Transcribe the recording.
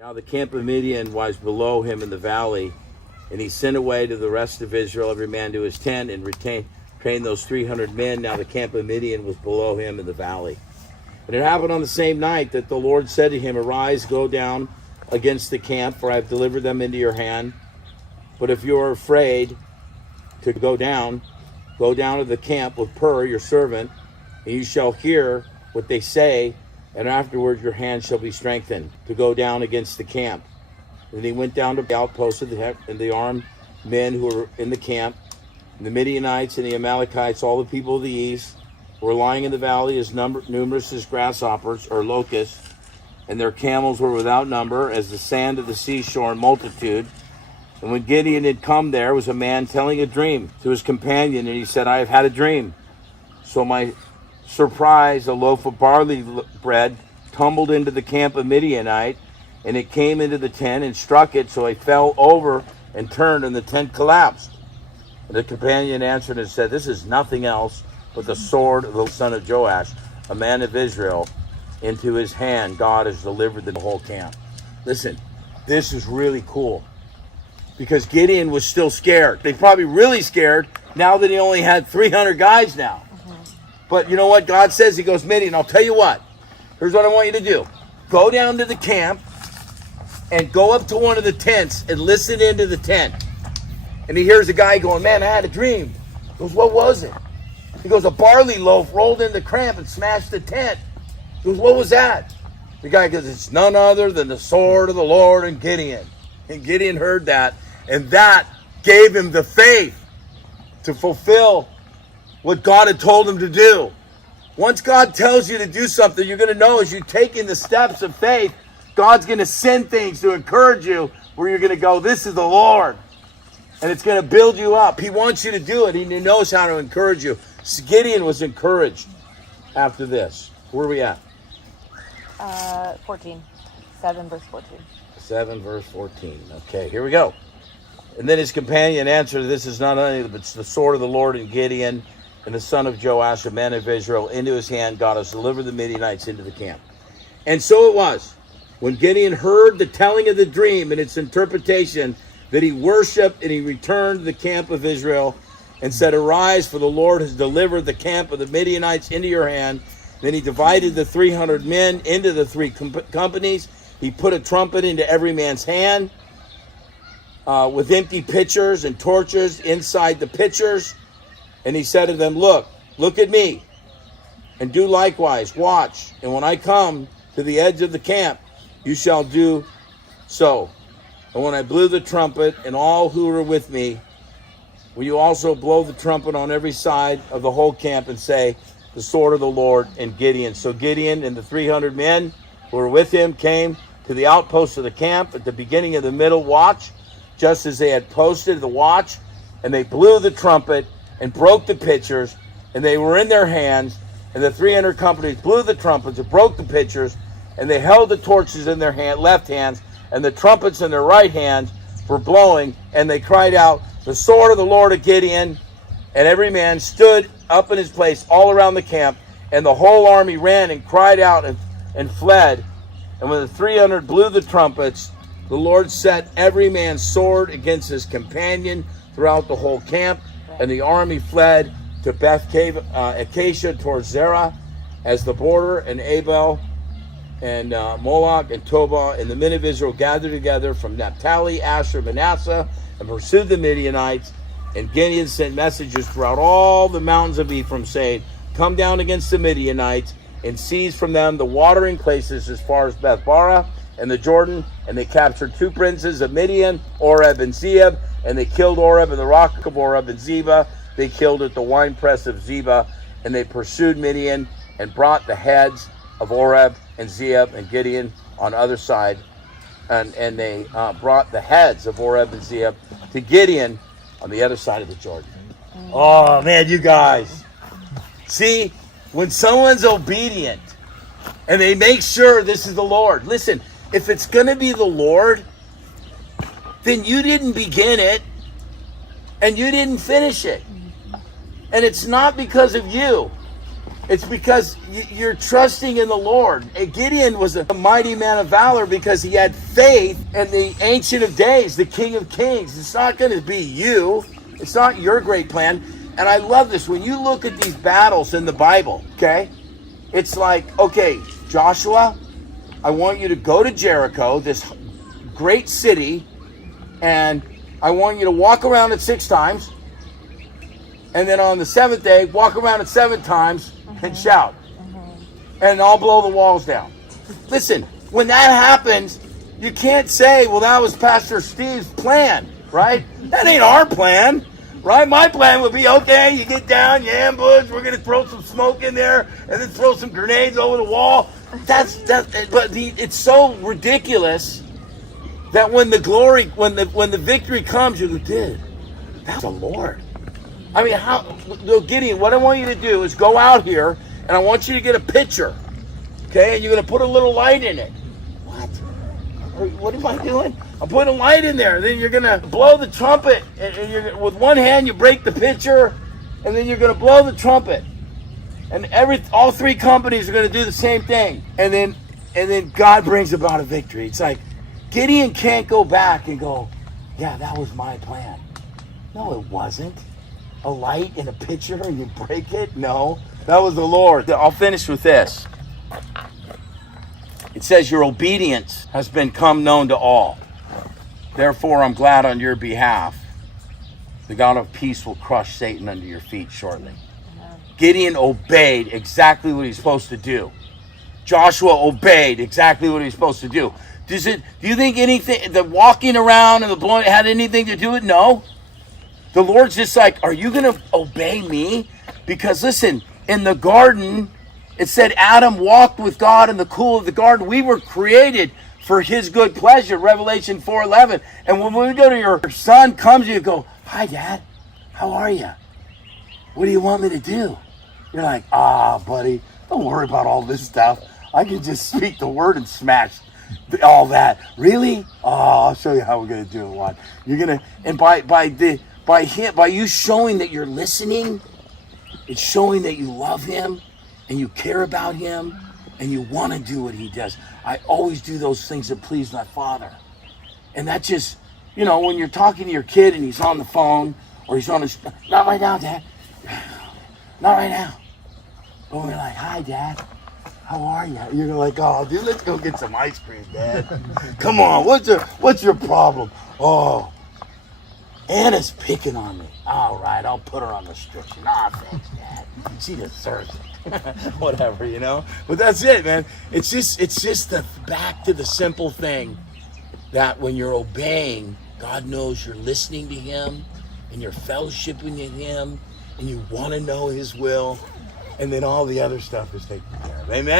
Now the camp of Midian was below him in the valley, and he sent away to the rest of Israel, every man to his tent, and trained those 300 men. Now the camp of Midian was below him in the valley. And it happened on the same night that the Lord said to him, Arise, go down against the camp, for I have delivered them into your hand. But if you are afraid to go down to the camp with Pur, your servant, and you shall hear what they say, and afterwards your hand shall be strengthened to go down against the camp. And he went down to the outposts of the armed men who were in the camp, and the Midianites and the Amalekites, all the people of the east, were lying in the valley as numerous as grasshoppers or locusts, and their camels were without number as the sand of the seashore in multitude. And when Gideon had come, there was a man telling a dream to his companion, and he said, I have had a dream. So my surprise, a loaf of barley bread tumbled into the camp of Midianite, and it came into the tent and struck it, so it fell over and turned, and the tent collapsed. And the companion answered and said, This is nothing else but the sword of the son of Joash, a man of Israel. Into his hand God has delivered the whole camp. Listen, this is really cool, because Gideon was still scared. They're probably really scared now that he only had 300 guys now. But you know what God says? He goes, Midian, I'll tell you what. Here's what I want you to do. Go down to the camp and go up to one of the tents and listen into the tent. And he hears a guy going, Man, I had a dream. He goes, What was it? He goes, A barley loaf rolled in the cramp and smashed the tent. He goes, What was that? The guy goes, It's none other than the sword of the Lord and Gideon. And Gideon heard that, and that gave him the faith to fulfill what God had told him to do. Once God tells you to do something, you're going to know as you're taking the steps of faith, God's going to send things to encourage you where you're going to go, This is the Lord. And it's going to build you up. He wants you to do it. He knows how to encourage you. Gideon was encouraged after this. Where are we at? 14. 7 verse 14. 7 verse 14. Okay, here we go. And then his companion answered, This is not only but it's the sword of the Lord and Gideon, and the son of Joash, a man of Israel. Into his hand God has delivered the Midianites into the camp. And so it was, when Gideon heard the telling of the dream and its interpretation, that he worshipped, and he returned to the camp of Israel and said, Arise, for the Lord has delivered the camp of the Midianites into your hand. Then he divided the 300 men into the three companies. He put a trumpet into every man's hand, with empty pitchers and torches inside the pitchers. And he said to them, Look at me, and do likewise. Watch, and when I come to the edge of the camp, you shall do so. And when I blew the trumpet, and all who were with me, will you also blow the trumpet on every side of the whole camp, and say, The sword of the Lord and Gideon. So Gideon and the 300 men who were with him came to the outpost of the camp at the beginning of the middle watch, just as they had posted the watch, and they blew the trumpet and broke the pitchers, and they were in their hands. And the 300 companies blew the trumpets and broke the pitchers, and they held the torches in their left hands, and the trumpets in their right hands were blowing, and they cried out, The sword of the Lord of Gideon. And every man stood up in his place all around the camp, and the whole army ran and cried out and fled. And when the 300 blew the trumpets, the Lord set every man's sword against his companion throughout the whole camp. And the army fled to Acacia towards Zerah as the border, and Abel and Moloch and Tobah and the men of Israel gathered together from Naphtali, Asher, Manasseh, and pursued the Midianites. And Gideon sent messengers throughout all the mountains of Ephraim, saying, Come down against the Midianites and seize from them the watering places as far as Bethbara and the Jordan. And they captured 2 princes of Midian, Oreb and Zeeb, and they killed Oreb in the rock of Oreb, and Zebah they killed at the winepress of Zebah. And they pursued Midian and brought the heads of Oreb and Zeeb and Gideon on the other side. And they brought the heads of Oreb and Zeeb to Gideon on the other side of the Jordan. Oh, man, you guys. See, when someone's obedient and they make sure this is the Lord. Listen, if it's going to be the Lord, then you didn't begin it and you didn't finish it. And it's not because of you. It's because you're trusting in the Lord. And Gideon was a mighty man of valor because he had faith in the Ancient of Days, the King of Kings. It's not going to be you. It's not your great plan. And I love this. When you look at these battles in the Bible, okay, it's like, okay, Joshua, I want you to go to Jericho, this great city, and I want you to walk around it 6 times. And then on the 7th day, walk around it 7 times and shout. And I'll blow the walls down. Listen, when that happens, you can't say, well, that was Pastor Steve's plan, right? That ain't our plan, right? My plan would be, okay, you get down, you ambush, we're going to throw some smoke in there, and then throw some grenades over the wall. But it's so ridiculous that when the glory, when the victory comes, you go, dude, that's the Lord. I mean, Gideon, what I want you to do is go out here, and I want you to get a picture, okay? And you're going to put a little light in it. What am I doing? I'm putting a light in there. Then you're going to blow the trumpet, and with one hand you break the pitcher, and then you're going to blow the trumpet. And all 3 companies are going to do the same thing. And then God brings about a victory. It's like Gideon can't go back and go, yeah, that was my plan. No, it wasn't. A light in a pitcher and you break it? No, that was the Lord. I'll finish with this. It says your obedience has become known to all. Therefore, I'm glad on your behalf. The God of peace will crush Satan under your feet shortly. Gideon obeyed exactly what he's supposed to do. Joshua obeyed exactly what he's supposed to do. Do you think anything, the walking around and the blowing had anything to do with it? No. The Lord's just like, are you going to obey me? Because listen, in the garden, it said Adam walked with God in the cool of the garden. We were created for his good pleasure, Revelation 4:11. And when we go to your son comes, you go, hi, Dad, how are you? What do you want me to do? You're like, buddy, don't worry about all this stuff. I can just speak the word and smash all that. Really? I'll show you how we're going to do it, Juan. You're going to, and by you showing that you're listening, it's showing that you love him and you care about him and you want to do what he does. I always do those things that please my Father. And that just, when you're talking to your kid and he's on the phone or he's on his, not right now, Dad. Not right now. But we're like, hi, Dad. How are you? You're like, oh, dude, let's go get some ice cream, Dad. Come on, what's your problem? Oh, Anna's picking on me. All right, I'll put her on restriction. Thanks, Dad. She deserves it. Whatever, But that's it, man. It's just back to the simple thing that when you're obeying, God knows you're listening to him and you're fellowshipping with him and you want to know his will, and then all the other stuff is taken care of. Amen?